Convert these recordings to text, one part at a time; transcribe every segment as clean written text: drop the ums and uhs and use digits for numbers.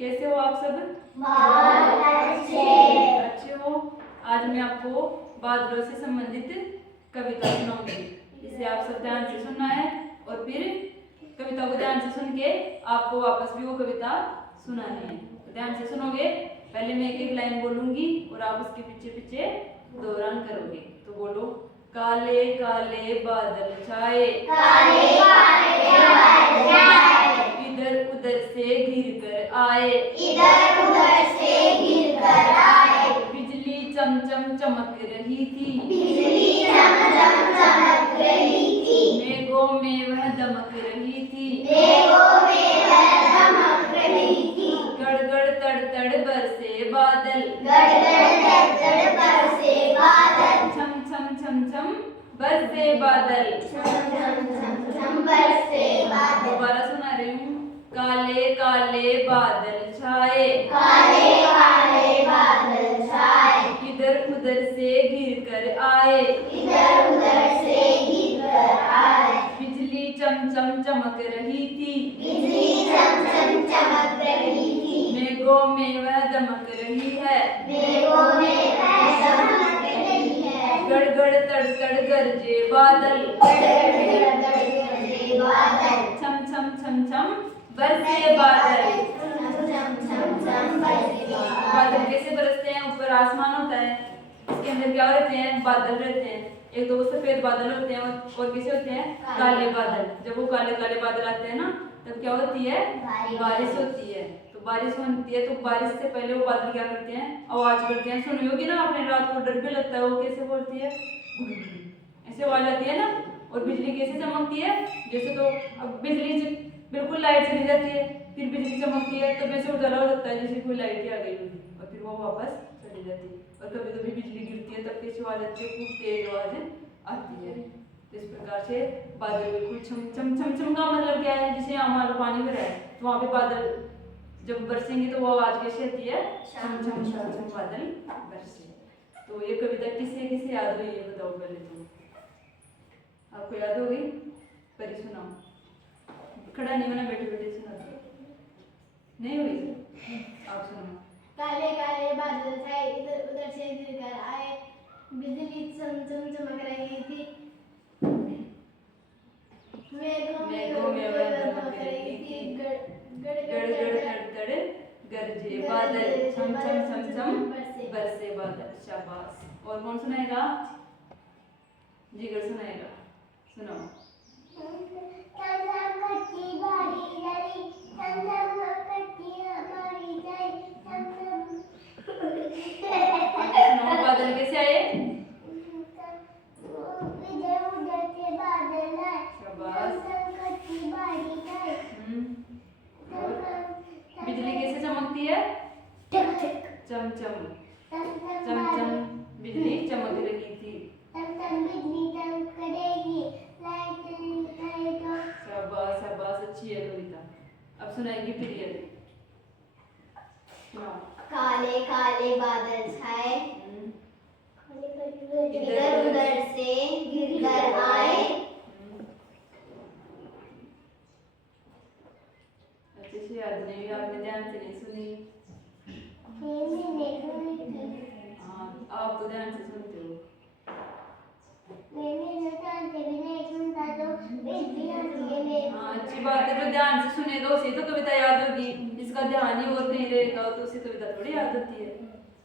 कैसे हो आप सब? बहुत अच्छे। अच्छे हो। आज मैं आपको बादलों से संबंधित कविता सुनाऊंगी। इसे आप सब ध्यान से सुनना है और फिर कविता को ध्यान से सुन के आपको वापस भी वो कविता सुनानी है। तो ध्यान से सुनोगे। पहले मैं एक एक लाइन बोलूंगी और आप उसके पीछे पीछे दोहरान करोगे। तो बोलो, काले काले बादल छाए, काले काले बादल छाए, इधर उधर से घिर कर आए, इधर उधर से गिर कर आए, बिजली चमचम चमक रही थी, बिजली चमचम चमक रही थी, मेघों में वह दमक रही थी, मेघों में वह दमक रही थी, गड़गड़ तड़तड़ बरसे बादल, गड़गड़ तड़तड़ बरसे बादल, छम छम छम छम बरसे बादल। छम छम छम छम बरसे बादल। दोबारा सुना रही हूँ। काले काले बादल छाए, काले काले बादल छाए, इधर उधर से घिर कर आए, इधर उधर से गिर कर आए, बिजली चमचम चमक रही थी, बिजली चमचम चमक रही थी, मेघों में वह दमक रही है, मेघों में वह दमक रही है, गड़गड़ तड़तड़ गरजे बादल, गड़गड़ गड़गड़ गरजे बादल, छम छम छम छम बरसे बादल। छम छम छम छम बरसे बादल बादल। कैसे बरसते हैं? ऊपर आसमान होता है, इसके अंदर क्या रहते हैं? बादल रहते हैं। एक तो वो सफेद बादल होते हैं और कैसे होते हैं? काले बादल। जब वो काले काले बादल आते हैं ना, तब क्या होती है? बारिश होती है। तो बारिश होती है तो बारिश से पहले वो बादल क्या करते हैं? आवाज करते हैं। सुनी होगी ना आपने, रात को डर भी लगता है। वो कैसे बोलती है? ऐसे आवाज आती है ना। और बिजली कैसे चमकती है? जैसे तो अब बिजली बिल्कुल लाइट चली जाती है, फिर बिजली चमकती है तो वैसे उजाला हो जाता है जैसे कोई लाइट ही आ गई होगी, और फिर वो वापस चली जाती है। और कभी कभी बिजली गिरती है तब कैसी आवाज आती है? खूब तेज आवाज आती है। तो इस प्रकार से बादल बिल्कुल छम छम छम छम का मतलब क्या है? जैसे यहाँ मान लो पानी भरा है तो वहाँ पे बादल जब बरसेंगे तो वो आवाज कैसी आती है? छम छम छम छम बादल बरसे। तो ये कविता किसे किसे याद हुई ये बताओ पहले तो। आपको याद हो गई? परी सुनाओ। खड़ा नहीं होना, बैठे बैठे सुना दो। नहीं हुई? आप सुनो। काले काले बादल छाए, इधर उधर से गिर कर आए, बिजली चमचम चमक रही थी, मेघों में वह दमक रही थी, गड़ गड़ तड़तड़ गरजे बादल, छम छम छम छम बरसे बादल। शाबाश। और कौन सुनाएगा? जिगर सुनाएगा। सुनाओ। सुनाओ, बादल कैसे आए? शाबाश। बिजली कैसे चमकती है? चम चम चम चम बिजली चमक रही थी। शाबाश शाबाश, अच्छी है कविता। अब सुनाएगी प्रिय। सुनाओ। काले काले बादल छाए, इधर इधर उधर से गिर कर आए, अच्छे से याद नहीं हुई, आपने ध्यान से नहीं सुनी। हाँ, आप तो ध्यान से सुनते हो। हाँ, अच्छी बात है। जो ध्यान से सुनेगा उसे तो कविता याद होगी। इसका ध्यान ही और कहीं रहेगा तो उसे कविता थोड़ी याद होती है।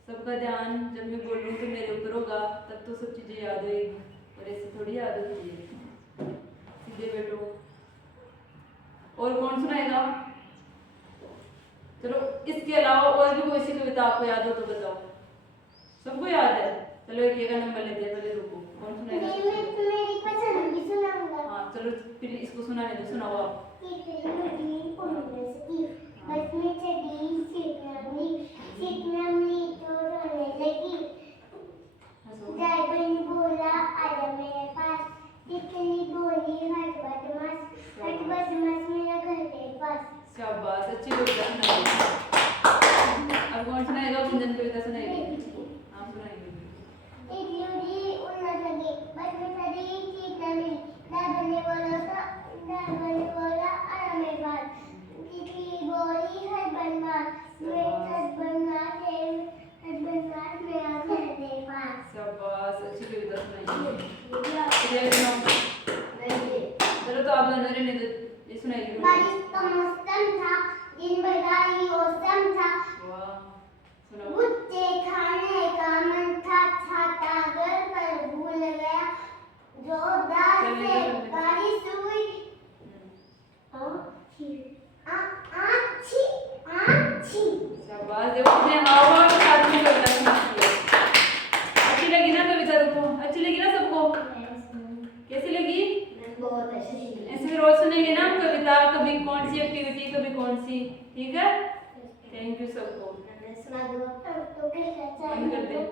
सबका ध्यान जब मैं बोलूँ तो मेरे ऊपर होगा तब तो सब चीजें याद होगी, और ऐसे थोड़ी याद होती है। सीधे बैठो। और कौन सुनाएगा? चलो, इसके अलावा और भी कोई सी कविता आपको याद हो तो बताओ। सबको याद है? चलो एक का नंबर लेते हैं, पहले रुको। कौन सुनाएगा? हाँ चलो, फिर इसको सुनाने दो। सुनाओ आप। शाबाश, अच्छी कविता सुनाई। अब कौन सुनाएगा? गुंजन कविता सुनाएगी। हाँ सुनाएगी। सुनाइए। बारिश का मौसम था, दिन भर गाड़ी मौसम था, वाह, सुनाओ। भुट्टे खाने का मन था, छाता घर पर भूल गया, जोरदार से बारिश हुई, आछी आछी। शाबाश, देखो कितने हाव-भाव के साथ में कविता सुनाती है। अच्छी लगी ना कविता? रुको, अच्छी लगी ना सबको? कैसी लगी? बहुत अच्छी। ऐसे रोज सुनेंगे ना हम कविता, कभी कौन सी एक्टिविटी, कभी कौन सी, ठीक है? थैंक यू सबको। सुना दो। बंद कर दे।